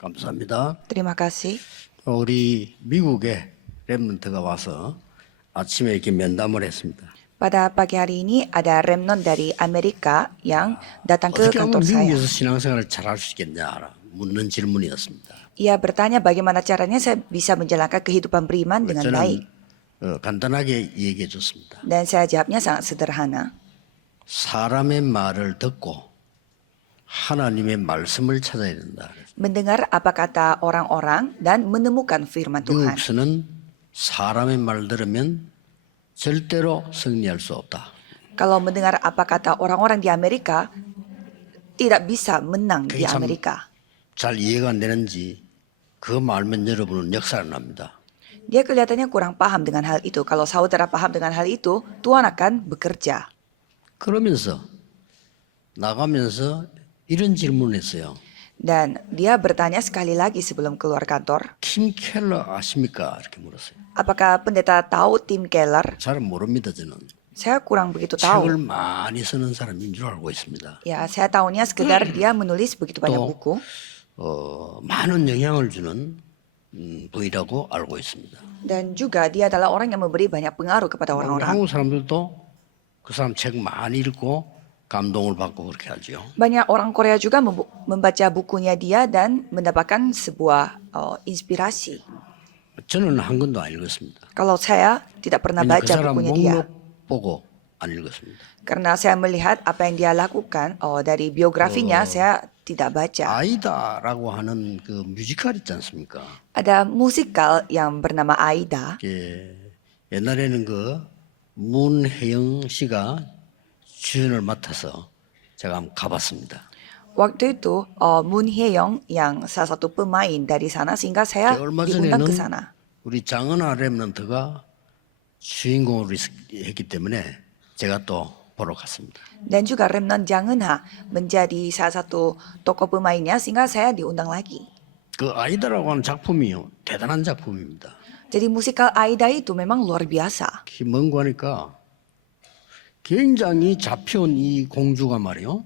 감사합니다. Terima kasih. 우리 미국에 랩런트가 와서 아침에 이렇게 면담을 했습니다. Pada pagi hari ini ada remnant dari Amerika yang datang ke 어떻게 하면 kantor saya. 미국에서 신앙생활을 잘할 수 있겠냐 묻는 질문이었습니다. Ia bertanya bagaimana caranya saya bisa menjalankan kehidupan beriman dengan baik. 저는 간단하게 얘기해 줬습니다. Dan saya jawabnya sangat sederhana. 사람의 말을 듣고 하나님의 말씀을 찾아야 된다. Mendengar apa kata orang-orang dan menemukan firman Tuhan. 미국에서는 사람의 말 들으면 절대로 승리할 수 없다. Kalau mendengar apa kata orang-orang di Amerika, tidak bisa menang di 그게 참 Amerika. 잘 이해가 안 되는지 그거 알면 여러분은 역사를 납니다. Dia kelihatannya kurang paham dengan hal itu. Kalau saudara paham dengan hal itu, Tuhan akan bekerja. 그러면서 나가면서 이런 질문을 했어요. Dan dia bertanya sekali lagi sebelum keluar kantor, 킴 켈러 아십니까? 이렇게 물었어요. apakah pendeta tahu Tim Keller? 잘 모릅니다 저는. Saya kurang begitu 책을 tahu. 많이 쓰는 사람인 줄 알고 있습니다. Ya, saya tahunya sekedar dia menulis begitu banyak 또 buku. 많은 영향을 주는 분이라고 알고 있습니다. Dan juga dia adalah orang yang memberi banyak pengaruh kepada 우리 orang-orang. 한국 사람들도 그 사람 책 많이 읽고 감동을 받고 그렇게 하죠. Banyak orang Korea juga membaca bukunya dia dan mendapatkan sebuah inspirasi. 저는 한 권도 안 읽었습니다. Kalau saya tidak pernah 왜냐면 그 baca 사람 bukunya dia. 목록 보고 안 읽었습니다. Karena saya melihat apa yang dia lakukan dari biografinya, saya tidak baca. 아이다라고 하는 그 뮤지컬 있지 않습니까? Ada musikal yang bernama Aida. 예, 옛날에는 그 문혜영 씨가 주연을 맡아서 제가 한번 가봤습니다. Waktu itu Moon Hye-young yang salah satu pemain dari sana sehingga saya 얼마 diundang ke 전에는 sana. 우리 장은아 랩런트가 주인공으로 했기 때문에 제가 또 보러 갔습니다. Dan juga Remnon Jang Eun-ha menjadi salah satu tokoh pemainnya sehingga saya diundang lagi. 그 아이다라고 하는 작품이요 대단한 작품입니다. Jadi musikal Aida itu memang luar biasa. 뭔고 하니까 굉장히 잡혀온 이 공주가 말이요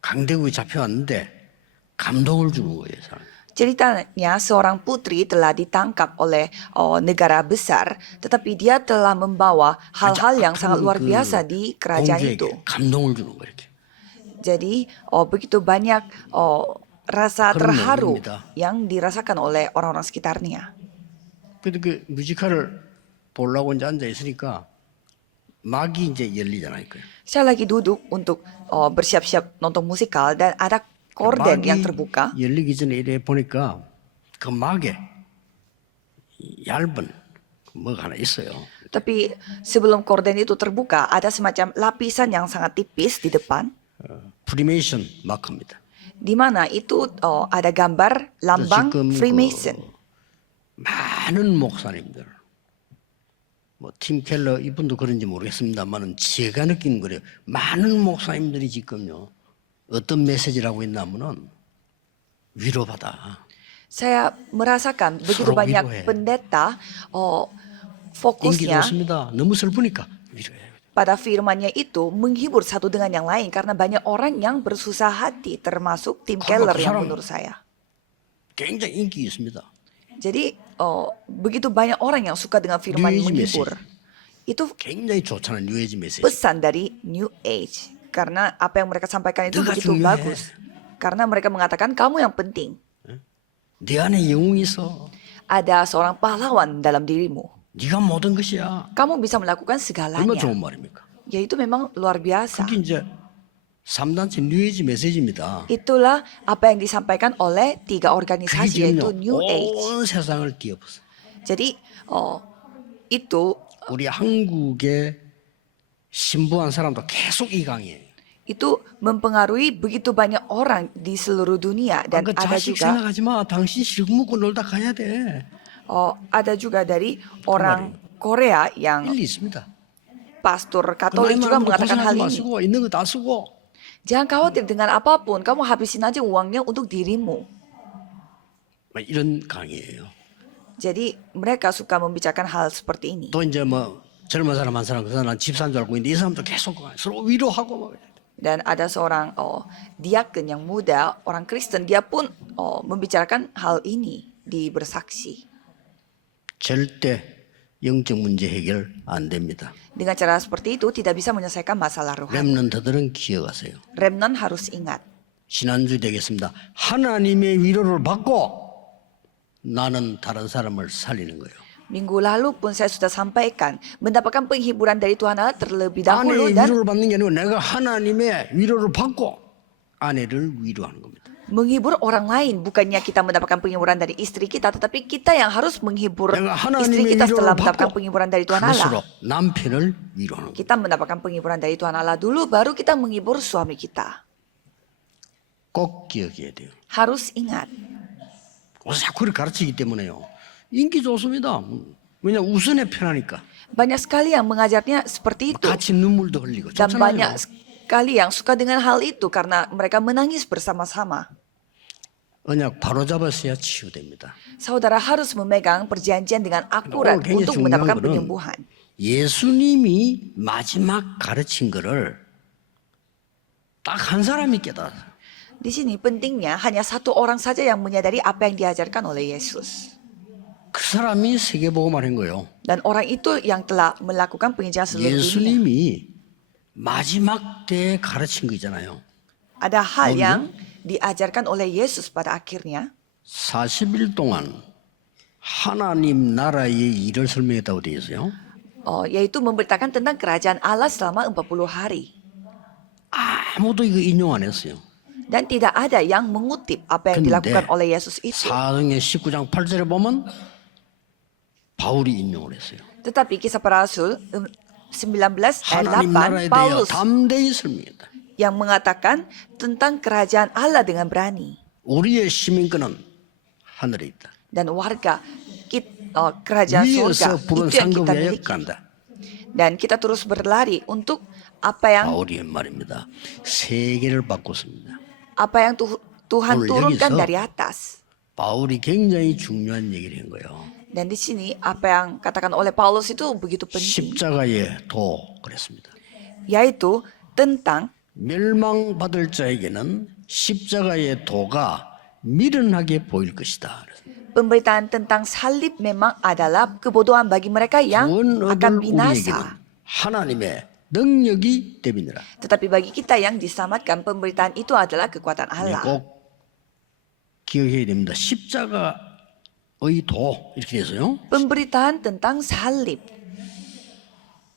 강대국에 잡혀왔는데 감동을 주는 거예요. 사람. Ceritanya seorang putri telah ditangkap oleh negara besar, tetapi dia telah membawa hal-hal yang sangat luar biasa di kerajaan itu. 공주에게 감동을 주는 거예요. 이렇게. Jadi begitu banyak rasa 그런 terharu 내용입니다. yang dirasakan oleh orang-orang sekitarnya. 근데 그 뮤지컬을 보려고 이제 앉아 있으니까 막이 이제 열리잖아요. Saya lagi duduk untuk bersiap-siap nonton musikal dan ada korden yang terbuka. 열리기 전에 이래 보니까 그 막에 얇은 뭐가 하나 있어요. Tapi sebelum korden itu terbuka, ada semacam lapisan yang sangat tipis di depan, 프리메이션 마크입니다. di mana itu ada gambar lambang 지금 Freemason. 많은 목사님들 뭐 팀 켈러 이분도 그런지 모르겠습니다만은 제가 느끼는 거래요. 많은 목사님들이 지금요 어떤 메시지라고 있냐면은 위로받아. Saya merasakan begitu 서로 banyak 위로해. pendeta 인기 fokusnya 좋습니다. 너무 슬프니까 위로해. pada firmannya itu menghibur satu dengan yang lain karena banyak orang yang bersusah hati termasuk Tim Karena Keller yang saran. menurut saya. 굉장히 인기 있습니다. Jadi begitu banyak orang yang suka dengan firman New Age menghibur. message. Itu 굉장히 좋잖아요. 뉴에이지 메시지. pesan dari New Age. Karena apa yang mereka sampaikan itu Ne가 begitu 중요해. bagus. Karena mereka mengatakan kamu yang penting. 네 안에 영웅이 있어. Ada seorang pahlawan dalam dirimu. 네가 모든 것이야. Kamu bisa melakukan 얼마나 segalanya. 좋은 말입니까? Ya itu memang luar biasa. 그게 이제 3단체 뉴에이지 메시지입니다. Itulah apa yang disampaikan oleh 3 그게 organisasi yaitu 지금요 New Age. 온 세상을 뒤엎었어요. Jadi itu 우리 한국에 신부한 사람도 계속 이 강의예요. itu mempengaruhi begitu banyak orang di seluruh dunia dan 그 ada 자식 juga 생각하지 마. 당신 실 먹고 놀다 가야 돼. ada juga dari orang Korea yang 일리 있습니다. pastor 그 Katolik 나이 juga 많으면 mengatakan hal 고생하지 ini. 마시고 있는 거 다 쓰고 Jangan khawatir dengan apapun, kamu habisin aja uangnya untuk dirimu. 뭐 이런 강의예요. Jadi mereka suka membicarakan hal seperti ini. 또 이제 뭐 젊은 사람 한 사람 그 사람 집사인 줄 알고 있는데 이 사람도 계속 서로 위로하고 막 Dan ada seorang diaken yang muda, orang Kristen, dia pun membicarakan hal ini di bersaksi. 절대 영적 문제 해결 안 됩니다. Dengan cara seperti itu tidak bisa menyelesaikan masalah rohani. 렘넌트들은 기억하세요. Remnant harus ingat. 지난주 되겠습니다. 하나님의 위로를 받고 나는 다른 사람을 살리는 거예요. Minggu lalu pun saya sudah sampaikan, mendapatkan penghiburan dari Tuhan Allah terlebih dahulu 아내의 dan 위로를 받는 게 아니고 내가 하나님의 위로를 받고 아내를 위로하는 겁니다. menghibur orang lain. Bukannya kita mendapatkan penghiburan dari istri kita, tetapi kita yang harus menghibur 내가 istri 하나님의 kita setelah 위로를 mendapatkan 받고 penghiburan dari Tuhan 그것으로 Allah. 남편을 위로하는 겁니다. Kita mendapatkan penghiburan dari Tuhan Allah dulu, baru kita menghibur suami kita. 꼭 기억해야 돼요. Harus ingat. 자꾸 그렇게 가르치기 때문에요. 인기 좋습니다. 왜냐 우선에 편하니까. Banyak sekali yang mengajarnya seperti itu. 같이 눈물도 흘리고 Dan banyak 좋잖아요. sekali yang suka dengan hal itu karena mereka menangis bersama-sama. 언약 바로 잡았어야 치유됩니다. Saudara harus memegang perjanjian dengan akurat 굉장히 untuk 중요한 mendapatkan 거는 penyembuhan. 예수님이 마지막 가르친 거를 딱 한 사람이 깨달았어요. Di sini pentingnya hanya satu orang saja yang menyadari apa yang diajarkan oleh Yesus. 그 사람이 세계복음을 한 거예요. Dan orang itu yang telah melakukan penginjilan seluruh dunia. 예수님이 마지막 때에 가르친 거 있잖아요. Ada hal yang diajarkan oleh Yesus pada akhirnya. 40일 동안 하나님 나라의 일을 설명했다고 되어 있어요. Yaitu memberitakan tentang kerajaan Allah selama 40 hari. 아무도 이거 인용 안 했어요. Dan tidak ada yang mengutip apa yang 근데 dilakukan oleh Yesus itu. 사도행전 19장 8절에 보면 바울이 인용을 했어요. Tetapi kisah para rasul 19 ayat 하나님 8 나라에 대하여 Paulus 담대히 설명했다. yang mengatakan tentang kerajaan Allah dengan berani. 우리의 시민권은 하늘에 있다. Dan warga kerajaan surga 위에서 부른 itu yang kita 상급위하여 miliki. 간다. Dan kita terus berlari untuk apa yang 바울이 한 말입니다. 세계를 바꿨습니다. Tuhan 오늘 turunkan 여기서 dari atas. 바울이 굉장히 중요한 얘기를 한 거예요. Dan di sini apa yang katakan oleh Paulus itu begitu penting, 십자가의 도 그랬습니다. yaitu tentang 멸망받을 자에게는 십자가의 도가 미련하게 보일 것이다. pemberitaan tentang salib memang adalah kebodohan bagi mereka yang 구원 akan 얻을 우리에게는 binasa. 하나님의 능력이 됨이니라. Tetapi bagi kita yang diselamatkan, pemberitaan itu adalah kekuatan Allah. 꼭 기억해야 됩니다. 십자가의 도 이렇게 돼서요. Pemberitaan tentang salib.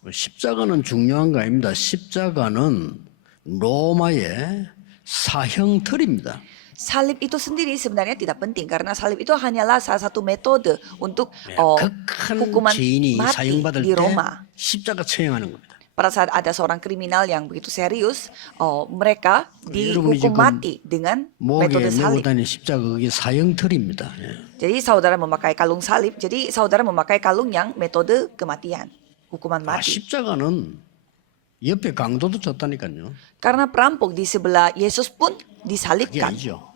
십자가는 중요한 거 아닙니다. 십자가는 로마의 사형틀입니다. Salib itu sendiri sebenarnya tidak penting karena salib itu hanyalah salah satu metode untuk 극한 hukuman 죄인이 mati 사형받을 di 때 Roma. 십자가 처형하는 겁니다. Pada saat ada seorang kriminal yang begitu serius, mereka 여러분이 dihukum 지금 mati dengan 목에 metode 메고 salib. 다니는 십자가 그게 사형틀입니다. 예. Jadi saudara memakai kalung salib, jadi saudara memakai kalung yang metode kematian, hukuman mati. 십자가는 옆에 강도도 졌다니까요. Karena perampok di sebelah Yesus pun 그게 disalibkan. 아니죠.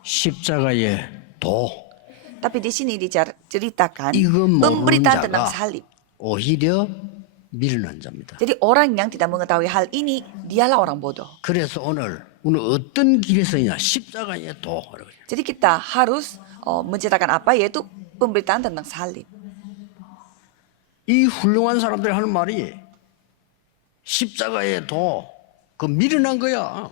십자가의 도 Tapi di sini diceritakan 이거 모르는 pemberitaan tentang 자가 salib. 오히려 미련한 자입니다. Jadi orang yang tidak mengetahui hal ini, dialah orang bodoh. 그래서 오늘 어떤 길에서냐 십자가의 도. Jadi kita harus menceritakan apa, yaitu pemberitaan tentang salib. 이 훌륭한 사람들이 하는 말이 십자가의 도, 그 미련한 거야.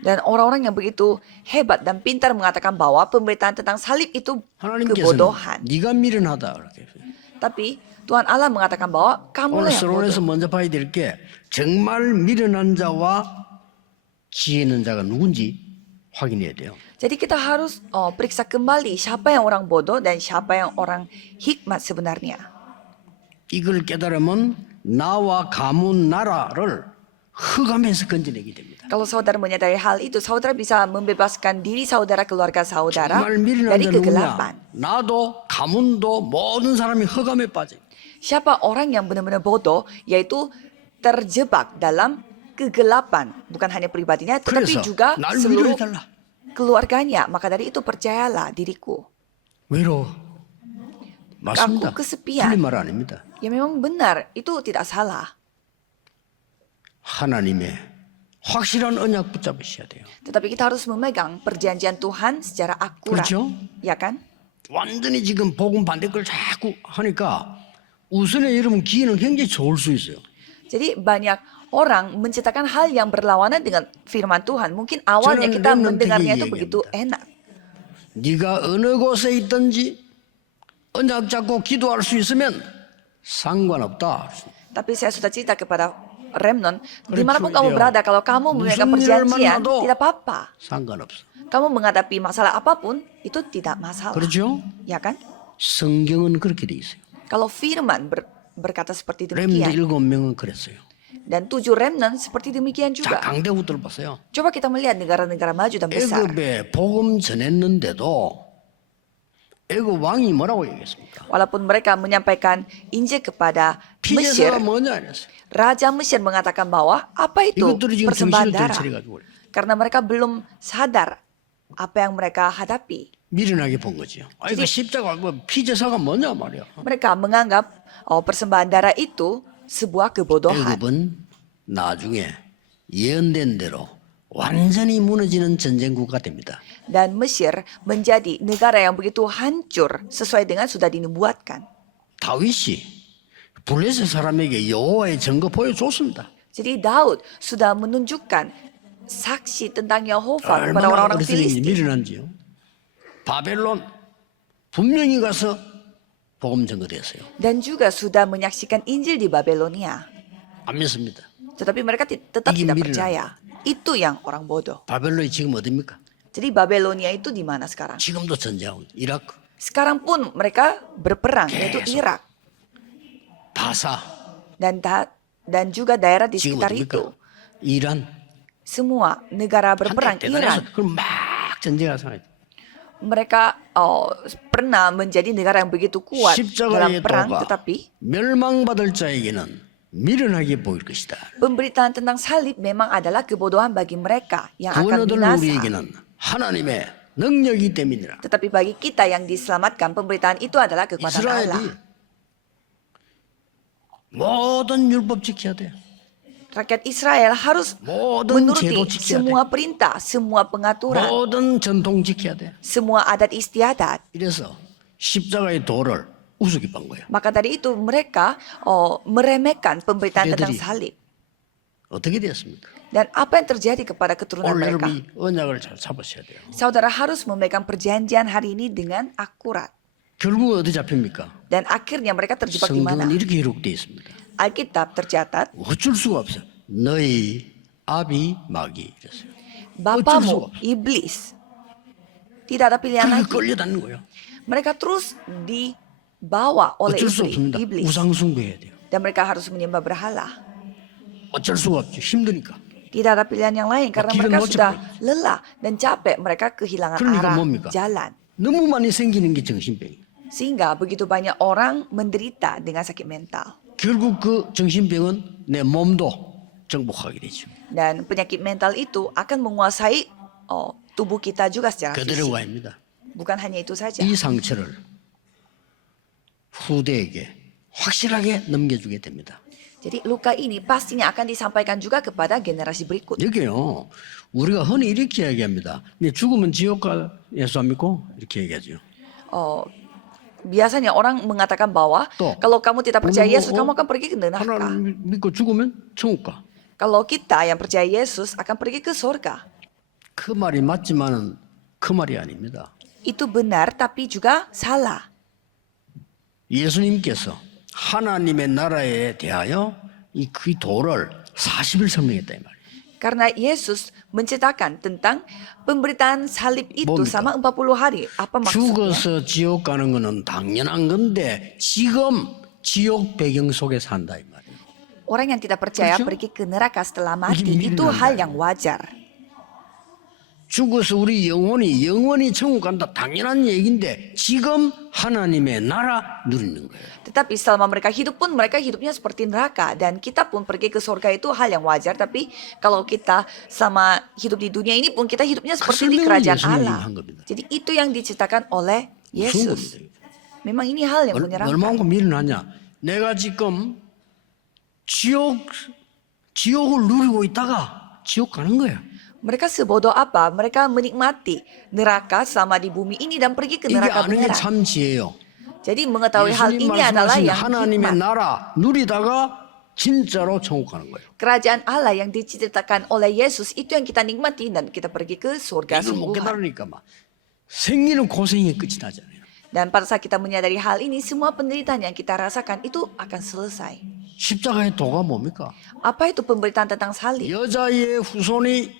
Dan orang-orang yang begitu hebat dan pintar mengatakan bahwa pemberitaan tentang salib itu 하나님께서는 kebodohan. 네가 미련하다 그렇게. Tapi Tuhan Allah mengatakan bahwa kamulah 오늘 yang 서론에서 bodoh. 먼저 봐야 될 게 정말 미련한 자와 지혜 있는 자가 누군지 확인해야 돼요. Jadi kita harus periksa kembali siapa yang orang bodoh dan siapa yang orang hikmat sebenarnya. 이걸 깨달으면 나와 가문 나라를 흑암에서 건져내게 됩니다. Kalau saudara menyadari hal itu, saudara bisa membebaskan diri saudara, keluarga saudara 정말 미련한 dari 자는 kegelapan. 누구냐? 나도 가문도 모든 사람이 흑암에 빠져. Siapa orang yang benar-benar bodoh, yaitu terjebak dalam kegelapan. Bukan hanya pribadinya, tetapi 그래서 juga 날 seluruh 위로해달라. keluarganya. Maka dari itu percayalah diriku. 외로워. 맞습니다. Aku kesepian. 틀린 말 아닙니다. Ya memang benar, itu tidak salah. 하나님의 확실한 언약 붙잡으셔야 돼요. Tetapi kita harus memegang perjanjian Tuhan secara akurat. 그렇죠? Ya kan? 완전히 지금 복음 반대 걸 자꾸 하니까 우선에 여러분 기회는 굉장히 좋을 수 있어요. Jadi banyak orang menciptakan hal yang berlawanan dengan firman Tuhan. Mungkin awalnya 저는 kita 렘넌트에게 mendengarnya itu 얘기합니다. begitu enak. 네가 어느 곳에 있든지 언약 잡고 기도할 수 있으면 상관없다. Tapi saya sudah cerita kepada Remnon, Keren dimanapun juga kamu dia. berada, kalau kamu memegang Musuh perjanjian, manado. tidak apa-apa. 상관없어. Kamu menghadapi masalah apapun, itu tidak masalah. 그렇죠? Ya kan? 성경은 그렇게 돼 있어요. Kalau firman berkata seperti 렘드 demikian, 7명은 그랬어요. dan 7 remnant seperti demikian 자, juga. 강대국들 보세요. Coba kita melihat negara-negara maju dan besar. 애굽에 복음 전했는데도 애굽 왕이 뭐라고 얘기했습니까? Walaupun mereka menyampaikan Injil kepada Mesir, 피제사가 뭐냐 이랬어요. Raja Mesir mengatakan bahwa apa itu 이것들이 지금 persembahan 정신을 darah? 떨쳐가지고 Karena mereka belum sadar apa yang mereka hadapi. 미련하게 본 거죠. 아 이거 십자가 뭐 피제사가 뭐냐 말이야. Mereka menganggap persembahan darah itu sebuah kebodohan. 애굽은 나중에 예언된 대로 완전히 무너지는 전쟁국가 됩니다. Dan Mesir menjadi negara yang begitu hancur sesuai dengan sudah dinubuatkan. 다윗이 블레셋 사람에게 여호와의 증거 보여줬습니다. Jadi Daud sudah menunjukkan saksi tentang Yehova kepada 얼마나 orang-orang 그리스도인이 Filistin. 미련한지요. 바벨론 분명히 가서 복음 증거됐어요. Dan juga sudah menyaksikan Injil di Babelonia. 안 믿습니다. Tetapi mereka tetap Ini tidak miren. percaya. Itu yang orang bodoh. 바벨론이 지금 어딥니까? Jadi Babelonia itu di mana sekarang? 지금도 전쟁하고 이라크, Sekarang pun mereka berperang, yaitu Keso. Irak. 바사, Dan juga daerah di 지금 sekitar 어딥니까? itu. 이란, Semua negara berperang, 한때 대단해서 Iran. 그럼 막 전쟁을 상해. Mereka pernah menjadi negara yang begitu kuat dalam 십자가의 perang, 도가 tetapi 멸망받을 자에게는 미련하게 보일 것이다. pemberitaan tentang salib memang adalah kebodohan bagi mereka yang 구원 akan 얻을 binasa. 우리에게는 하나님의 능력이 때문이라. Tetapi bagi kita yang diselamatkan, pemberitaan itu adalah kekuatan Allah. 이스라엘이 모든 율법 지켜야 돼. Rakyat Israel harus 모든 menuruti 제도 지켜야 돼. semua perintah, semua pengaturan, 모든 전통 지켜야 돼. semua adat istiadat. 이래서 십자가의 도를 우습게 본 거예요. Maka dari itu mereka meremehkan pemberitaan tentang 그들이 salib. 어떻게 되었습니까? Dan apa yang terjadi kepada keturunan 오늘 mereka? 여러분이 언약을 잘 잡으셔야 돼요. Saudara harus memegang perjanjian hari ini dengan akurat. 결국 어디 잡힙니까? Dan akhirnya mereka terjebak di mana? 성경은 이렇게 기록되어 있습니다. Alkitab tercatat, 어쩔 수가 없어요. 너희 아비 마귀 이랬어요. bapamu iblis. Tidak ada pilihan 그렇게 lagi. 끌려다니는 거예요. Mereka terus dibawa oleh 어쩔 수 없습니다. iblis. 우상 숭배해야 돼요. Dan mereka harus menyembah berhala. 어쩔 수가 없죠. 힘드니까. Tidak ada pilihan yang lain karena 길은 mereka 못 sudah 찾고. lelah dan capek. Mereka kehilangan 그러니까 arah 뭡니까? jalan. 너무 많이 생기는 게 정신병이에요. Sehingga begitu banyak orang menderita dengan sakit mental. 결국 그 정신병은 내 몸도 정복하게 되죠. Dan penyakit mental itu akan menguasai tubuh kita juga secara 그대로 fisik. 가입니다. Bukan hanya itu saja. 이 상처를 후대에게 확실하게 넘겨주게 됩니다. Jadi luka ini pastinya akan disampaikan juga kepada generasi berikut. 여기요, 우리가 흔히 이렇게 얘기합니다. 네 죽으면 지옥 가 예수 안 믿고 이렇게 얘기하죠. Biasanya orang mengatakan bahwa Tuh. kalau kamu tidak percaya Yesus, Oh, kamu akan pergi ke neraka. 하나님 믿고 죽으면 천국 가. Kalau kita yang percaya Yesus akan pergi ke surga. 그 말이 맞지만은 그 말이 아닙니다. Itu benar tapi juga salah. 예수님께서 하나님의 나라에 대하여 그 도를 40일 설명했다 이 말이에요. Karena Yesus menceritakan tentang pemberitaan salib itu 뭡니까? sama 40 hari. Apa maksudnya? 죽어서 지옥 가는 거는 당연한 건데 지금 지옥 배경 속에 산다 이 말이에요. Orang yang tidak percaya 그렇죠? pergi ke neraka setelah mati Ini itu mirip hal dengan yang wajar. 죽어서 우리 영원히 천국 간다 당연한 얘기인데 지금 하나님의 나라 누리는 거예요. Tetapi selama mereka hidup pun mereka hidupnya seperti neraka dan kita pun pergi ke surga itu hal yang wajar. Tapi kalau kita sama hidup di dunia ini pun kita hidupnya seperti di 설명을 kerajaan 예수님이 Allah. 한 겁니다. Jadi itu yang diceritakan oleh 무슨 Yesus. 겁니다. Memang ini hal yang menyeramkan. 얼마만큼 미련하냐? 내가 지금 지옥을 누리고 있다가 지옥 가는 거예요. Mereka sebodoh apa? Mereka menikmati neraka selama di bumi ini dan pergi ke 이게 neraka 아는 게 beneran. 참 지혜예요. Jadi mengetahui hal 예수님 ini adalah 말씀하신 yang 하나님의 hikmat. 나라 누리다가 진짜로 천국 가는 거예요. Kerajaan Allah yang diceritakan oleh Yesus itu yang kita nikmati dan kita pergi ke surga 이걸 못 sungguhan. 깨달으니까 막 생기는 고생이 끝이 나잖아요. Dan pada saat kita menyadari hal ini, semua penderitaan yang kita rasakan itu akan selesai. 십자가의 도가 뭡니까? Apa itu pemberitaan tentang salib? 여자의 후손이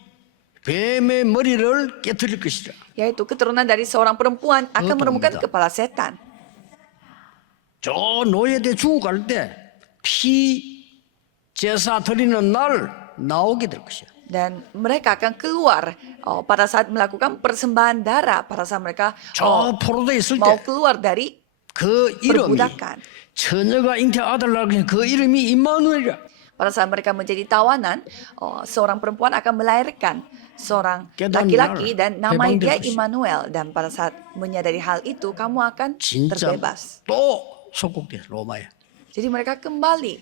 뱀의 머리를 깨뜨릴 것이라. Yaitu keturunan dari seorang perempuan akan Betul, menemukan betul. kepala setan. 저 노예대 죽어갈 때 피 제사 드리는 날 나오게 될 것이야. Dan mereka akan keluar pada saat melakukan persembahan darah. Pada saat mereka 저 포로대에 있을 mau 때 keluar dari 그 이름이 perbudakan. 처녀가 잉태 아들 낳은 그 이름이 임마누엘이야. Pada saat mereka menjadi tawanan, seorang perempuan akan melahirkan seorang 깨닫는 laki-laki 날 dan namanya dia 해방될 것이야. Immanuel. Dan pada saat menyadari hal itu, kamu akan 진짜 terbebas. 또 속국돼 로마에. Jadi mereka kembali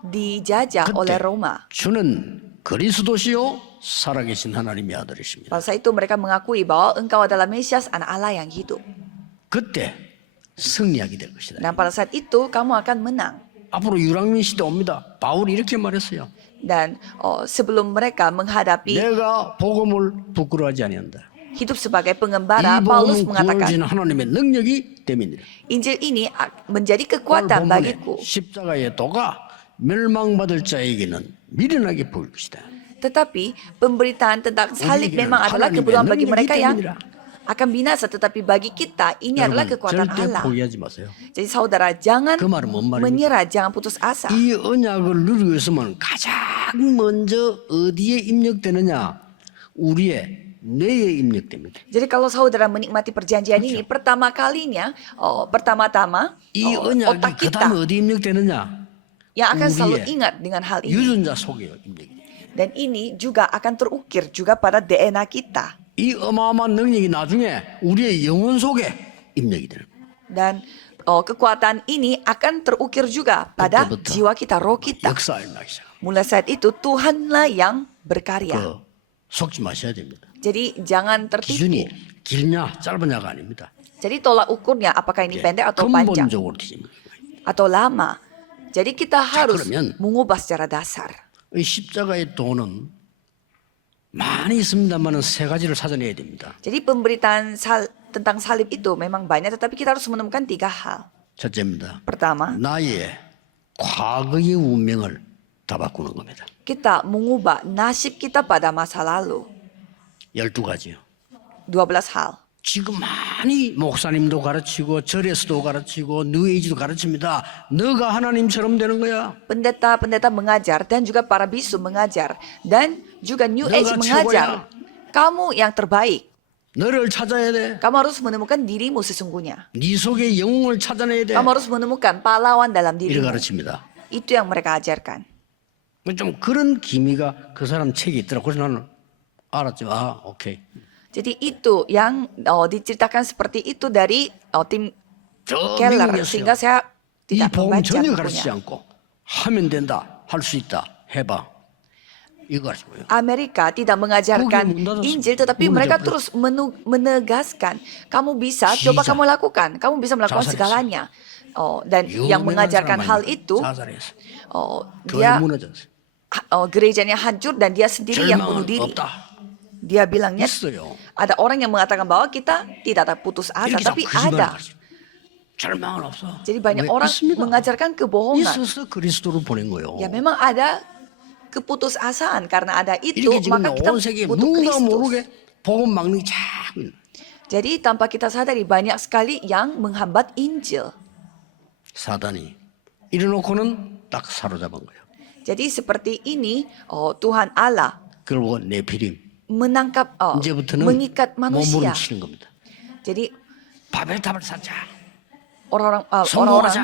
dijajah oleh Roma. 주는 그리스도시요 살아계신 하나님의 아들이십니다. Pada saat itu mereka mengakui bahwa engkau adalah Mesias, anak Allah yang hidup. 그때 승리하게 될 것이다. Dan pada saat itu kamu akan menang. 앞으로 유랑민 시대 옵니다. 바울이 이렇게 말했어요. Dan sebelum mereka menghadapi 내가 복음을 부끄러워하지 아니한다. hidup sebagai 이 pengembara, Paulus 복음은 mengatakan, 구원진 하나님의 능력이 됨이니라. Injil ini menjadi 오늘 kekuatan 본문에 bagiku. 십자가의 도가 멸망받을 자에게는 미련하게 보일 것이다. Tetapi pemberitaan tentang salib 우리에게는 memang adalah 하나님의 kebutuhan bagi 능력이 mereka yang 때문이라. akan binasa. Tetapi bagi kita ini adalah 여러분 kekuatan 절대 Allah. 포기하지 마세요. Jadi saudara, jangan 그 말은 뭔 말입니까? menyerah, jangan putus asa. 이 언약을 누리고 있으면 가장 먼저 어디에 입력되느냐? 우리의 뇌에 입력됩니다. Jadi kalau saudara menikmati perjanjian ini, pertama kalinya, pertama-tama 이 otak 언약이 그 kita 다음에 어디 입력되느냐? yang akan selalu 우리의 ingat dengan hal ini. 유전자 속에 입력이 돼요. Dan ini juga akan terukir juga pada DNA kita. 이 어마어마한 능력이 나중에 우리의 영혼 속에 입력이 되는 거예요. Dan kekuatan ini akan terukir juga pada Betul-betul. jiwa kita, roh kita. 역사 일나기 시작. Mulai saat itu Tuhanlah yang berkarya. 그 속지 마셔야 됩니다. Jadi jangan tertipu. 기준이 길냐 짧으냐가 아닙니다. Jadi tolak ukurnya apakah ini pendek atau panjang 근본적으로 뒤집는 거예요. atau lama. Jadi kita harus 그러면 mengubah secara dasar. 이 십자가의 도는 많이 있습니다만은 세 가지를 찾아내야 됩니다. Jadi pemberitaan tentang salib itu memang banyak, tetapi kita harus menemukan 3 hal. 첫째입니다. Pertama, 나의 과거의 운명을 다 바꾸는 겁니다. kita mengubah nasib kita pada masa lalu. 12가지요. 12 hal. 지금 많이 목사님도 가르치고 절에서도 가르치고 뉴에이지도 가르칩니다. 너가 하나님처럼 되는 거야. Pendeta-pendeta mengajar dan juga para bisu mengajar dan juga New Ne가 Age mengajar. Kamu yang terbaik. 너를 찾아야 돼. Kamu harus menemukan dirimu sesungguhnya. 네 속에 영웅을 찾아내야 돼. Kamu harus menemukan pahlawan dalam 이를 dirimu. 가르칩니다. Itu yang mereka ajarkan. 좀 그런 기미가 그 사람 책에 있더라고. 그래서 나는 알았지. 아, 오케이. Jadi itu yang diceritakan seperti itu dari tim 저 Keller. 미국에서요. Sehingga saya 이 tidak 복음 membaca 전혀 가르치지 bukunya. 않고 하면 된다, 할 수 있다, 해봐. 이거 가르치고요. Amerika tidak mengajarkan Google 문 닫았어. Injil, tetapi Google mereka 닫았어. terus menegaskan, kamu bisa, coba 시작. kamu lakukan, kamu bisa melakukan 자살했어. segalanya. Dan yang 유명한 mengajarkan 사람 hal 아닙니까? itu, 자살했어. 교회 dia 무너졌어. gerejanya hancur dan dia sendiri yang bunuh 절망은 diri. 없다. Dia bilangnya 있어요. ada orang yang mengatakan bahwa kita tidak ada putus asa, 이렇게 tapi 자꾸 거짓말을 ada. 가르쳐. 절망은 없어. Jadi banyak 왜? orang 있습니다. mengajarkan kebohongan. 있어서 그리스도를 보낸 거예요. Ya memang ada keputusasaan, karena ada itu 이렇게 지금 maka kita 온 세계 butuh 누가 Kristus. 모르게 복음 막는 게 자꾸 있는 거예요. Jadi tanpa kita sadari banyak sekali yang menghambat Injil. 사단이 이래놓고는 딱 사로잡은 거예요. Jadi seperti ini Tuhan Allah 그리고 네피림 menangkap, 이제부터는 mengikat manusia. 몸부림 치는 겁니다. Jadi 바벨탑을 쌓자. orang-orang 성공하자.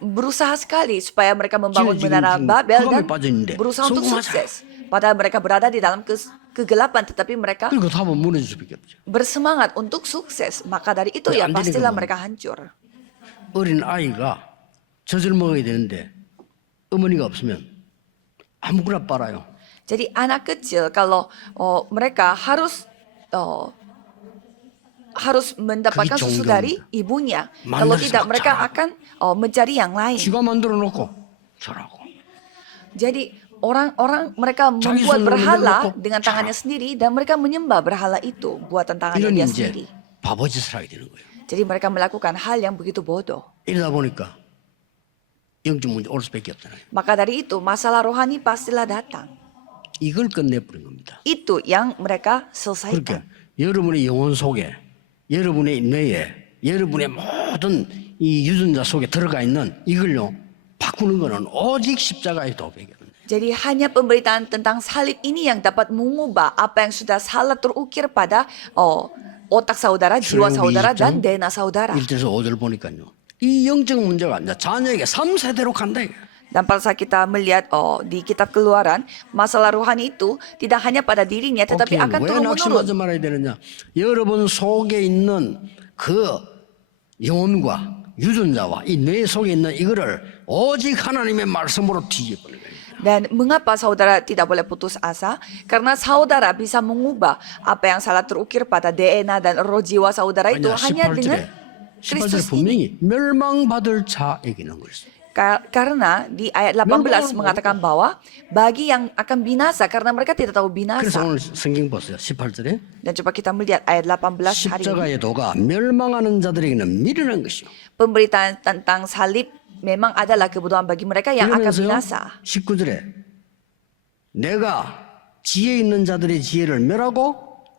berusaha sekali supaya mereka membangun 지금 menara Babel 흑암에 dan 빠져있는데 berusaha untuk 성공하자. sukses. Padahal mereka berada di dalam kegelapan, tetapi mereka 그리고 답은 무너질 수밖에 없죠. bersemangat untuk sukses. Maka dari itu 왜 ya 안 되는 pastilah 거야? mereka hancur. 어린 아이가 젖을 먹어야 되는데 어머니가 없으면 아무거나 빨아요. Jadi anak kecil kalau mereka harus mendapatkan 그게 susu dari 종교입니다. ibunya. 만나서 Kalau tidak 막 mereka 자라고. akan mencari yang lain. 지가 만들어 놓고 저라고. Jadi orang-orang mereka 자기 membuat 손으로 berhala 만들어 놓고 dengan tangannya 자라고. sendiri dan mereka menyembah berhala itu buatan tangannya 이런 dia 이제 sendiri. 바보짓을 하게 되는 거예요. Jadi mereka melakukan hal yang begitu bodoh. 이러다 보니까 영적 문제 올 수밖에 없잖아요. Maka dari itu masalah rohani pastilah datang. 이걸 끝내버린 겁니다. Itu yang mereka 그러니까 selesaikan. 여러분의 영혼 속에, 여러분의 뇌에, 여러분의 모든 이 유전자 속에 들어가 있는 이걸요 바꾸는 거는 오직 십자가의 도백입니다. Jadi hanya pemberitaan tentang salib ini yang dapat mengubah apa yang sudah salah terukir pada otak saudara, jiwa saudara, dan DNA saudara. 1절에서 5절 보니까요. 이 영적 문제가 이제 자녀에게 3세대로 간다. 이거예요. Dan pada saat kita melihat di kitab Keluaran, masalah rohani itu tidak hanya pada dirinya, tetapi 오케이, akan 왜 turun-menurun. 낙심하지 말아야 되느냐? 여러분 속에 있는 그 영혼과 유전자와 이 뇌 속에 있는 이거를 오직 하나님의 말씀으로 뒤집어버리는 거예요. Dan mengapa saudara tidak boleh putus asa? Karena saudara bisa mengubah apa yang salah terukir pada DNA dan roh jiwa saudara itu 왜냐, hanya dengan 18절에 Kristus ini. 분명히 멸망받을 자 얘기는 그랬어요. Karena di ayat 18 mengatakan bahwa bagi yang akan binasa karena mereka tidak tahu 그래서 binasa. 오늘 성경 보세요. 18절에 Dan coba kita melihat ayat 18 hari ini. 십자가의 도가 멸망하는 자들에게는 미련한 것이요. Pemberitaan tentang salib memang adalah kebodohan bagi mereka yang akan 그러면서요, binasa. 19절에 내가 지혜 있는 자들의 지혜를 멸하고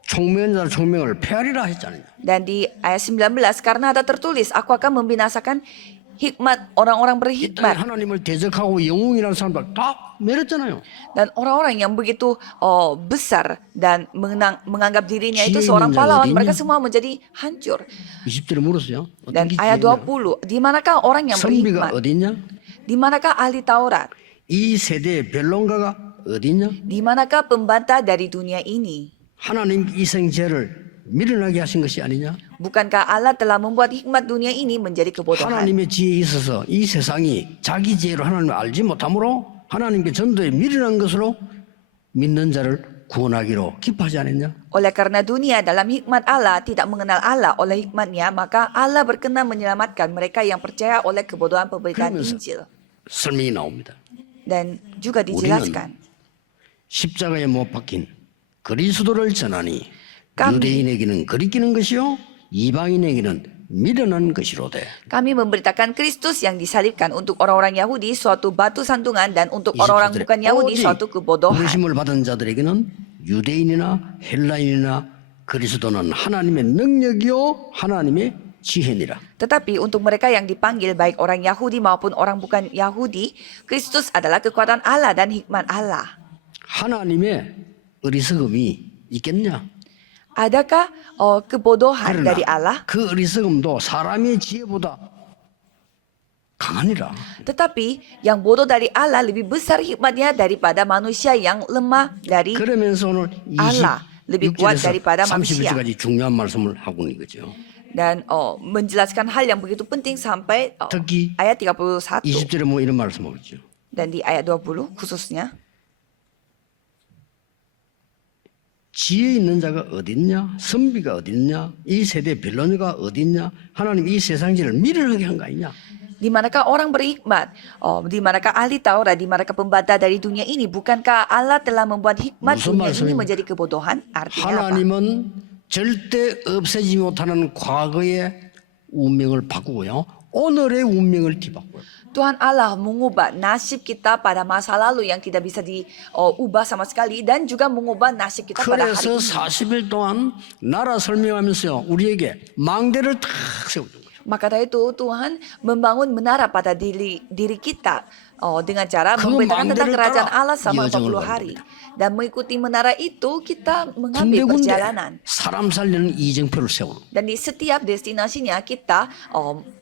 총명한 자의 총명을 폐하리라 했잖아요. Dan di ayat 19 karena ada tertulis aku akan membinasakan hikmat orang-orang 이 땅에 berhikmat. 하나님을 대적하고 영웅이라는 사람들 다 멸했잖아요. Dan orang-orang yang begitu besar dan menganggap dirinya itu 지혜 seorang 있는 자가 pahlawan, 어디 mereka 있냐? semua menjadi hancur. 20절에 물었어요. 어떤 Dan 게 ayat 지혜냐? 20, di manakah orang yang 선비가 berhikmat? 어디 있냐? Di manakah ahli Taurat? 이 세대의 변론가가 어디 있냐? Di manakah pembantah dari dunia ini? 하나님 이생제를 미련하게 하신 것이 아니냐? Bukankah Allah telah membuat hikmat dunia ini menjadi kebodohan? 하나님의 지혜에 있어서 이 세상이 자기 지혜로 하나님을 알지 못하므로 하나님께 전도에 미련한 것으로 믿는 자를 구원하기로 기뻐하지 않았냐? Oleh karena dunia dalam hikmat Allah tidak mengenal Allah oleh hikmatnya, maka Allah berkenan menyelamatkan mereka yang percaya oleh kebodohan pemberitaan 그러면서 Injil. 설명이 나옵니다. Dan juga dijelaskan. 십자가에 못 박힌 그리스도를 전하니 깜- 유대인에게는 거리끼는 것이요 이방인에게는 미련한 것이로되. Kami memberitakan Kristus yang disalibkan untuk orang-orang Yahudi suatu batu sandungan dan untuk orang-orang 20절에 bukan Yahudi 오직 suatu kebodohan. 부르심을 받은 자들에게는 유대인이나 헬라인이나 그리스도는 하나님의 능력이요 하나님의 지혜니라. Tetapi untuk mereka yang dipanggil baik orang Yahudi maupun orang bukan Yahudi, Kristus adalah kekuatan Allah dan hikmat Allah. 하나님의 어리석음이 있겠냐? Adakah kebodohan dari Allah? 그 어리석음도 사람의 지혜보다 강하니라. Tetapi yang bodoh dari Allah lebih besar hikmatnya daripada manusia yang lemah dari 그러면서 오늘 Allah lebih kuat 26절에서 daripada manusia. 31절까지 중요한 말씀을 하고 있는 거죠. Dan menjelaskan hal yang begitu penting sampai 특히 ayat 31. 20절에 뭐 이런 말씀을 하죠. Dan di ayat 20 khususnya. 지혜 있는 자가 어딨냐? 선비가 어딨냐? 이 세대 변론자가 어딨냐? 하나님 이 세상지를 미련하게 한 거 아니냐? Di manakah orang berhikmat? Di manakah ahli Taurat? Di manakah pembantah dari dunia ini? Bukankah Allah telah membuat hikmat 무슨 dunia ini 말씀입니까? menjadi kebodohan? Artinya apa? 하나님은 절대 없애지 못하는 과거의 운명을 바꾸고요. 오늘의 운명을 뒤바꿔요. Tuhan Allah mengubah nasib kita pada masa lalu yang tidak bisa diubah sama sekali dan juga mengubah nasib kita pada hari 그래서 ini. 40일 동안 나라 설명하면서요. 우리에게 망대를 탁 세워준 거예요. Maka dari itu Tuhan membangun menara pada diri kita dengan cara 그 memberitakan tentang 망대를 kerajaan 따라 Allah selama 여정을 40 hari. Dan mengikuti menara itu kita mengambil 군데군데 perjalanan. 사람 살리는 이정표를 세우는 Dan di setiap destinasinya kita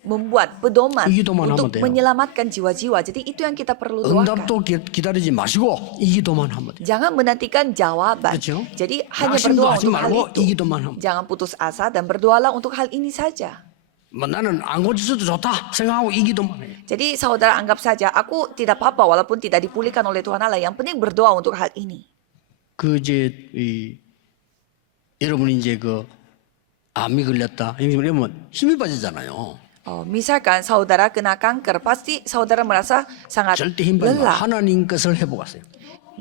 membuat pedoman 이기도만 untuk 하면 돼요. menyelamatkan jiwa-jiwa. Jadi itu yang kita perlu doakan. 응답도 기다리지 마시고 이기도만 하면 돼요. Jangan menantikan jawaban. 그렇죠? Jadi hanya 낙심도 berdoa 하지 untuk hal 말고 itu. 이기도만 하면 돼요. Jangan putus asa dan berdoalah untuk hal ini saja. 뭐 나는 안 고쳐도 좋다 생각하고 이기도만 해요. Jadi saudara anggap saja aku tidak apa-apa walaupun tidak dipulihkan oleh Tuhan Allah. Yang penting berdoa untuk hal ini. 여러분이 이제 그 암이 걸렸다. 이러면 힘이 빠지잖아요. Misalkan saudara kena kanker, pasti saudara merasa sangat 절대 힘 빠지면 lelah. 하나님 것을 회복하세요.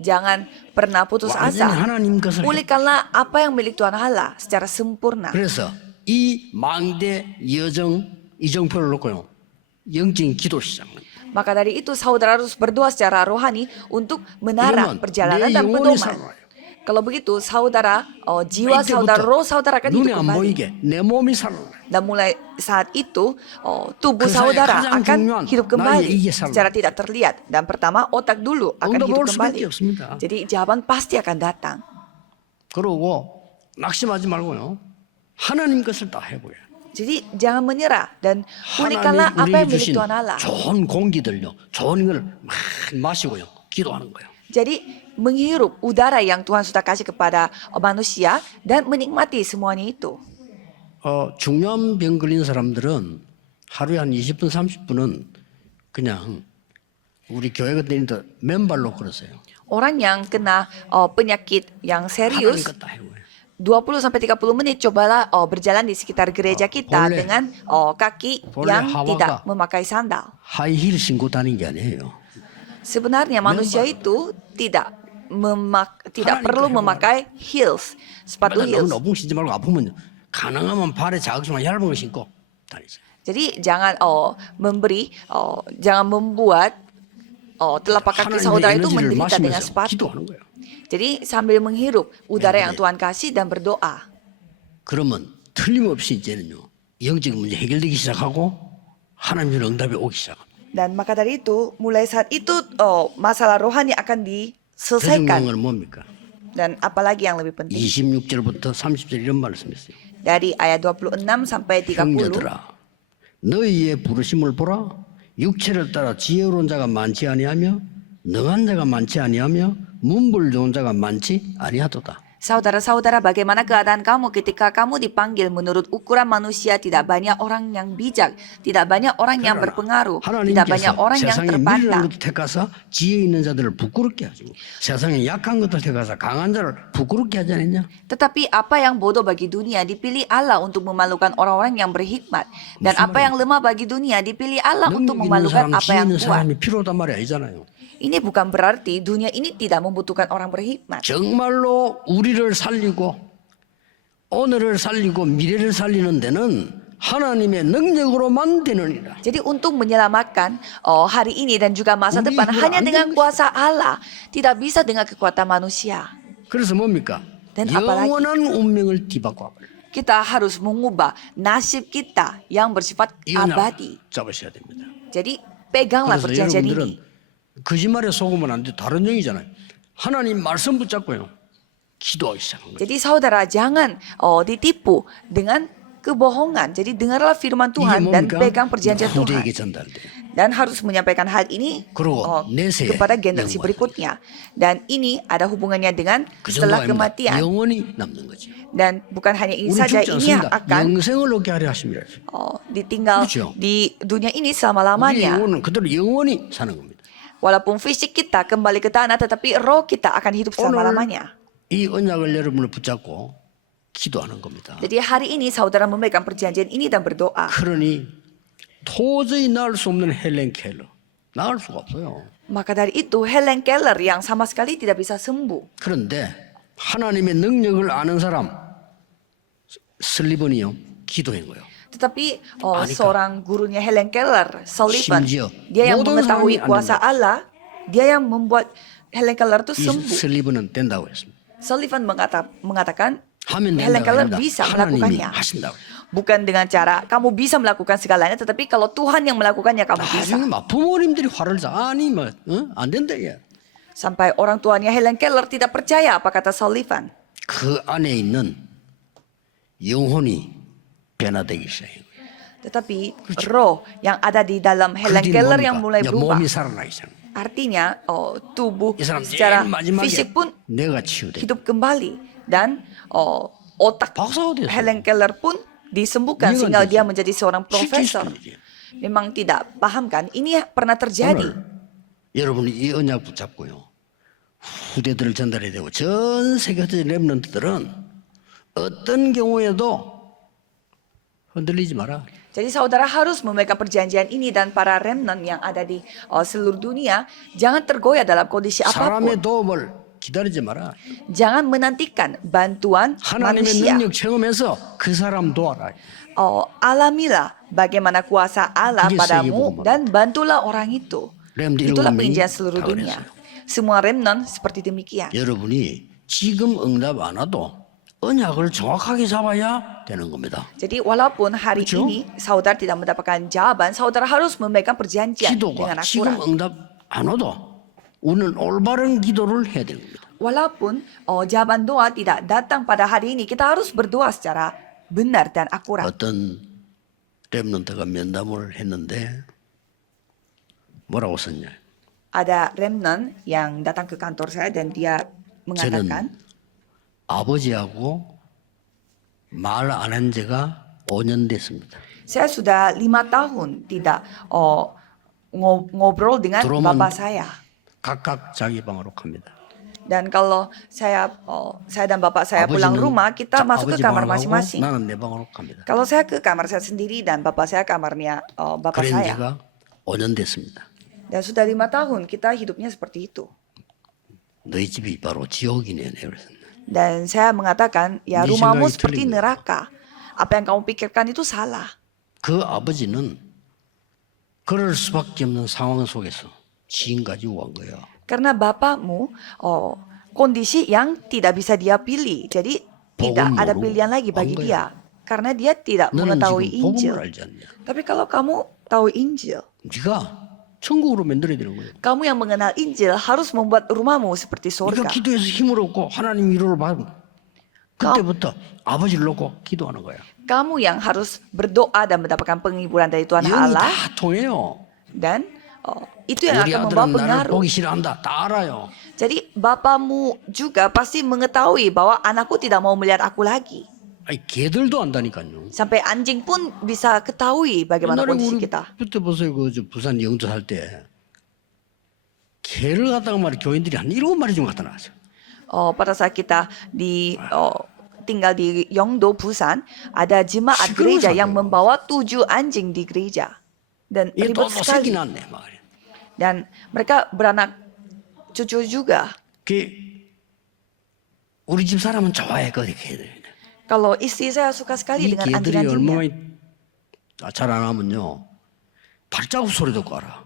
Jangan pernah putus 완전히 asa. 하나님 것을 Pulihkanlah apa yang milik Tuhan Allah secara sempurna. 그래서 이 망대 여정 이정표를 놓고요. 영적인 기도 시작합니다. Maka dari itu saudara harus berdoa secara rohani untuk menara 이러면 perjalanan 내 dan 영혼이 pedoman. 살아나요. Kalau begitu saudara, jiwa saudara, roh saudara akan 눈에 hidup 안 kembali. 보이게 내 몸이 살아나요. Dan mulai saat itu, tubuh 그 사이에 saudara 가장 akan 중요한 hidup 나의 kembali 이게 살아나요. secara tidak terlihat. Dan pertama, otak dulu akan 응답 hidup 올 수밖에 kembali. 없습니다. Jadi jawaban pasti akan datang. 그러고 낙심하지 말고요. 하나님 것을 다 해보여. Jadi jangan menyerah dan pulihkanlah 하나님 apa yang 우리에게 milik 주신 Tuhan Allah. 좋은 공기들요. 좋은 걸 막 마시고요. 기도하는 거예요. Jadi menghirup udara yang Tuhan sudah kasih kepada manusia dan menikmati semuanya itu. 중요한 병 걸린 사람들은 하루에 한 20분, 30분은 그냥 우리 교회가 다니는데 맨발로 걸었어요. Orang yang kena penyakit yang 하나님 serius, 것 다 해보여. 20-30 menit cobalah berjalan di sekitar gereja kita boleh. dengan kaki boleh yang Hawa가 tidak memakai sandal. 하이힐 신고 다니는 게 아니에요. Sebenarnya manusia itu tidak 하나님 perlu 거 해봐라. memakai heels, sepatu 맨날 너무 heels. 너무 신지 말고 아프면 가능하면 발에 자극만 얇은 거 신고 다니세요. Jadi jangan jangan membuat telapak kaki 하나님의 saudara itu 에너지를 menderita dengan 마시면서 sepatu. 기도하는 거예요. Jadi sambil menghirup udara yang 그래. Tuhan kasih dan berdoa. 그러면 틀림없이 이제는요. 영적 문제 해결되기 시작하고 하나님의 응답이 오기 시작합니다. Dan maka dari itu, mulai saat itu masalah rohani akan 더 diselesaikan. 중요한 건 뭡니까? Dan apalagi yang lebih penting. 26절부터 30절 이런 말씀했어요. Dari ayat 26 sampai 30. 형제들아 너희의 부르심을 보라 육체를 따라 지혜로운 자가 많지 아니하며 능한 자가 많지 아니하며 문벌 좋은 자가 많지 아니하도다. Saudara-saudara, bagaimana keadaan kamu ketika kamu dipanggil menurut ukuran manusia? Tidak banyak orang yang bijak, tidak banyak orang yang berpengaruh, tidak banyak 하나님께서 orang yang 세상에 terpandang. 미련한 것을 택하사 지혜 있는 자들을 부끄럽게 하시고 세상에 약한 것을 택하사 강한 자를 부끄럽게 하지 않았냐? Tetapi apa yang bodoh bagi dunia dipilih Allah untuk memalukan orang-orang yang berhikmat. Dan apa yang lemah bagi dunia dipilih Allah untuk 능력 있는 memalukan 사람, apa 지혜 yang 있는 kuat. 사람이 필요하단 말이 아니잖아요. Ini bukan berarti dunia ini tidak membutuhkan orang berhikmat. 정말로 우리를 살리고 오늘을 살리고 미래를 살리는 데는 하나님의 능력으로만 되느니라. Jadi untuk menyelamatkan hari ini dan juga masa 우리 depan 힘으로 hanya 안 dengan 되는 kuasa Allah, tidak bisa dengan kekuatan manusia. 그래서 뭡니까? Dan apalagi? 영원한 운명을 뒤바꿔 버려. Kita harus mengubah nasib kita yang bersifat abadi. 잡으셔야 됩니다. Jadi peganglah 그래서 perjanjian ini. 여러분들은 거짓말에 속으면 안 돼. 다른 영이잖아요. 하나님 말씀 붙잡고요. 기도하기 시작한 거예요. Jadi saudara jangan ditipu dengan kebohongan. Jadi dengarlah firman 이게 Tuhan dan 뭡니까? pegang perjanjian Tuhan. 후대에게 전달돼요. Dan harus menyampaikan hal ini 그리고 내세에 kepada generasi 영원히. berikutnya. Dan ini ada hubungannya dengan 그 setelah 정도가 아닙니다. kematian. 영원히 남는 거죠. Dan bukan hanya ini 우리 saja, 죽지 ini 않습니다. akan 영생을 얻게 하려 하십니다. ditinggal 그렇죠. di dunia ini 우리 selama-lamanya. 영혼은 그대로 영원히 사는 겁니다. Walaupun fisik kita kembali ke tanah, tetapi roh kita akan hidup 오늘 selama-lamanya. 이 언약을 여러분을 붙잡고 기도하는 겁니다. Jadi hari ini saudara memegang perjanjian ini dan berdoa. 그러니 도저히 나을 수 없는 헬렌 켈러 나을 수가 없어요. Maka dari itu Helen Keller yang sama sekali tidak bisa sembuh. 그런데 하나님의 능력을 아는 사람 슬리번이요 기도한 거예요. Tetapi 아니까. seorang gurunya Helen Keller, Sullivan, 심지어 dia yang 모든 mengetahui 사람이 안 kuasa 된다. Allah, dia yang membuat Helen Keller itu 이 sembuh. 슬리번은 된다고 했습니다. Sullivan mengatakan 하면 Helen 된다고 Keller 아닙니다. bisa 하나님이 melakukannya. 하신다고. Bukan dengan cara kamu bisa melakukan segalanya, tetapi kalau Tuhan yang melakukannya kamu bisa. 나중에 막 부모님들이 화를 자 아니 안 된다 얘. Sampai orang tuanya Helen Keller tidak percaya apa kata Sullivan. 그 안에 있는 영혼이 변화되기 시작해요. Tetapi roh yang ada di dalam Helen 그 뒤는 Keller 뭡니까? yang mulai 이제 berubah. 몸이 살아나기 시작. Artinya tubuh 이 사람 secara 제일 마지막에 fisik pun 내가 치유돼. hidup kembali dan otak 박사가 됐어. Helen Keller pun disembuhkan 이해가 안 sehingga 되죠. dia menjadi seorang 실제 profesor. 일이에요. Memang tidak paham kan? Ini pernah terjadi. 오늘 여러분이 이 언약 붙잡고요. 후대들을 전달해야 되고 전 세계의 렘넌트들은 어떤 경우에도 흔들리지 마라. Jadi saudara harus memegang perjanjian ini dan para remnant yang ada di seluruh dunia jangan tergoyah dalam kondisi 사람의 apapun. 도움을 기다리지 마라. Jangan menantikan bantuan 하나님의 manusia. 능력 체험해서 그 사람 도와라. Alamilah bagaimana kuasa Allah 그게 padamu 세계복음으로. dan bantulah orang itu. 렘드 Itulah 7명이 penginjilan seluruh 다 dunia. 그랬어요. Semua remnant seperti demikian. 여러분이 지금 응답 안 와도 언약을 정확하게 잡아야 되는 겁니다. Jadi walaupun hari 그렇죠? ini saudara tidak mendapatkan jawaban, saudara harus memegang perjanjian 기도가 dengan 지금 akurat. 응답 안 와도 우리는 올바른 기도를 해야 되는 겁니다. Walaupun jawaban doa tidak datang pada hari ini, kita harus berdoa secara benar dan akurat. 어떤 렘넌트가 면담을 했는데 뭐라고 썼냐? Ada remnant yang datang ke kantor saya dan dia mengatakan, 아버지하고 말 안 한 지가 5년 됐습니다. saya sudah 5 tahun tidak ngobrol dengan 들어오면 bapak saya. 각각 자기 방으로 갑니다. Dan kalau saya dan bapak saya pulang rumah, kita masuk ke kamar masing-masing. 나는 내 방으로 갑니다. Kalau saya ke kamar saya sendiri dan bapak saya kamarnya bapak 그런 saya. 지가 5년 됐습니다. Dan sudah 5 tahun kita hidupnya seperti itu. 너희 집이 바로 지옥이네. 그래서 Dan saya mengatakan, ya Di rumahmu 생각이 seperti 틀린 거야. neraka. Apa yang kamu pikirkan itu salah. 그 아버지는 그럴 수밖에 없는 상황 속에서 지인 가지고 간 거예요. Karena bapakmu kondisi yang tidak bisa dia pilih. Jadi tidak ada 모르고 pilihan lagi bagi 간 거야. dia. Karena dia tidak 너는 mengetahui 지금 복음을 Injil. 알지 않냐? Tapi kalau kamu tahu Injil, 네가 천국으로 만들어야 되는 거예요. kamu yang mengenal Injil harus membuat rumahmu seperti 네가 surga. 기도해서 힘을 얻고 하나님 위로를 받으면 그때부터 아버지를 놓고 기도하는 거야. Kamu yang harus berdoa dan mendapatkan penghiburan dari Tuhan 영이 Allah. 다 통해요. Dan itu yang 우리 akan membawa 아들은 나를 pengaruh. 보기 싫어한다. 다 알아요. Jadi bapamu juga pasti mengetahui bahwa anakku tidak mau melihat aku lagi. 아니 개들도 안다니까요. Sampai anjing pun bisa ketahui bagaimana 옛날에 kondisi 우리 kita. 그때 보세요. 저 부산 영도 살 때 개를 갖다가 말이 교인들이 한 7마리 좀 갖다 놨어요. Pada saat kita tinggal di Yeongdo, Busan, ada jemaat gereja yang membawa 7 anjing di gereja. Dan 이게 ribut 또 새끼 sekali. 낳네 막. Dan mereka beranak cucu juga. 그 우리 집 사람은 좋아해 그 개들. Kalau istri saya suka sekali 이 dengan 개들이 anjing-anjingnya. 얼마나 잘 안 하면요 발자국 소리 듣고 알아.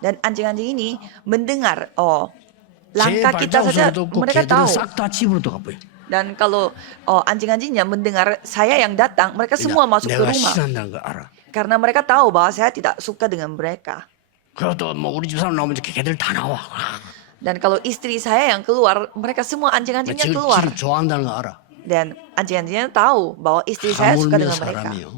Dan anjing-anjing ini mendengar 제 langkah kita 발자국 saja 소리 듣고 mereka 개들은 tahu. 싹 다 집으로 들어가버려. Dan kalau anjing-anjingnya mendengar saya yang datang, mereka semua masuk ke 내가 rumah. 싫어한다는 걸 알아. Karena mereka tahu bahwa saya tidak suka dengan mereka. 그래도 뭐 우리 집 사람 나오면 이렇게 개들 다 나와. Dan kalau istri saya yang keluar, mereka semua anjing-anjingnya 지를 keluar. 좋아한다는 거 알아. Dan anjing-anjingnya tahu bahwa istri saya suka 하물며 dengan mereka. 사람이요.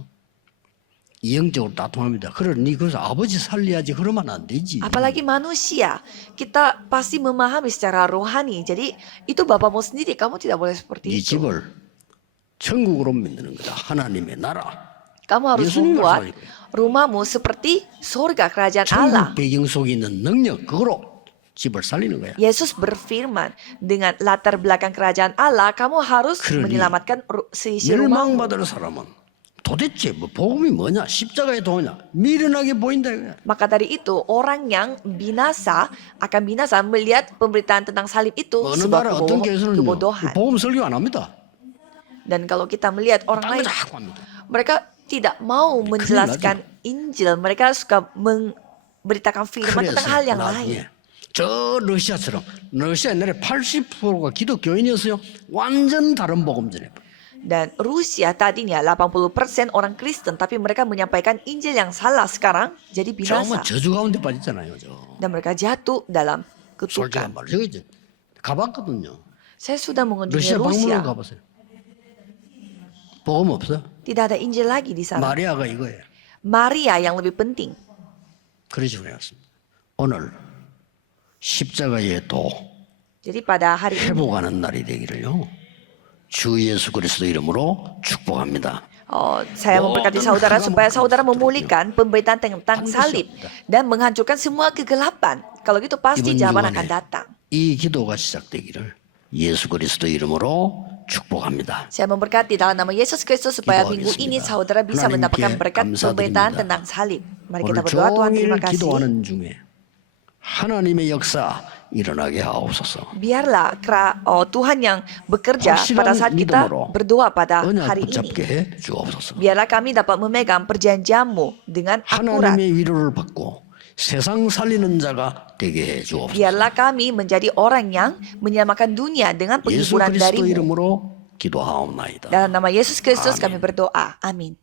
영적으로 다 통합니다. 그러니 그래서 아버지 살려야지 그러면 안 되지. Apalagi manusia, kita pasti memahami secara rohani. Jadi itu bapakmu sendiri, kamu tidak boleh seperti 이 itu. 집을 천국으로 만드는 거다. 하나님의 나라. Kamu harus 예수님 membuat 말씀하니까요. rumahmu seperti surga kerajaan Allah. 천국 배경 속에 있는 능력 그거로 집을 살리는 거야. Yesus berfirman, dengan latar belakang kerajaan Allah, kamu harus 그러니 menyelamatkan seisi rumahmu. 멸망받을 사람은 도대체 뭐 복음이 뭐냐? 십자가의 도냐? 미련하게 보인다 이거야. Maka dari itu, orang yang binasa akan binasa melihat pemberitaan tentang salib itu 어느 sebuah 나라 어떤 교회에서는요 kebodohan. 복음 설교 안 합니다. Dan kalau kita melihat orang 딴거 lain, 자꾸 합니다. mereka tidak mau menjelaskan Injil. Mereka suka memberitakan firman tentang hal yang lain. 저 러시아처럼 러시아 옛날에 80%가 기독교인이었어요. 완전 다른 복음 전해. Dan Rusia tadinya 80% orang Kristen, tapi mereka menyampaikan Injil yang salah. Sekarang jadi 정말 binasa. 저주 가운데 빠졌잖아요. 저. Dan mereka jatuh dalam 솔직한 kutukan. 말로 저기 이제 가봤거든요. Saya sudah mengunjungi 러시아 방문을 Rusia. 가봤어요. 복음 없어. Tidak ada Injil lagi di sana. 마리아가 이거예요. Maria yang lebih penting. 그러시고 왔습니다. 오늘 십자가의 도 Jadi pada hari ini, 회복하는 날이 되기를요. 주 예수 그리스도 이름으로 축복합니다. saya memberkati saudara supaya saudara memulihkan pemberitaan tentang salib dan menghancurkan semua kegelapan. Kalau gitu pasti 이번 jawaban 주간에 akan datang. 이 기도가 시작되기를 예수 그리스도 이름으로 축복합니다. Saya memberkati dalam nama Yesus Kristus supaya minggu ini 기도하겠습니다. saudara bisa 하나님께 mendapatkan berkat pemberitaan 감사드립니다. tentang salib. Mari kita 오늘 berdoa. Tuhan, terima 종일 kasih. 기도하는 중에 하나님의 역사 일어나게 하옵소서. Biarlah Tuhan yang bekerja pada saat kita 믿음으로 berdoa pada 언약 hari 붙잡게 ini. 해 주옵소서. Biarlah kami dapat memegang perjanjianmu dengan akurat. 하나님의 위로를 받고 세상 살리는 자가 되게 해 주옵소서. Biarlah kami menjadi orang yang menyelamatkan dunia dengan 예수 penghiburan 그리스도 darimu. 이름으로 기도하옵나이다. Dalam nama Yesus Kristus Amin. kami berdoa. Amin.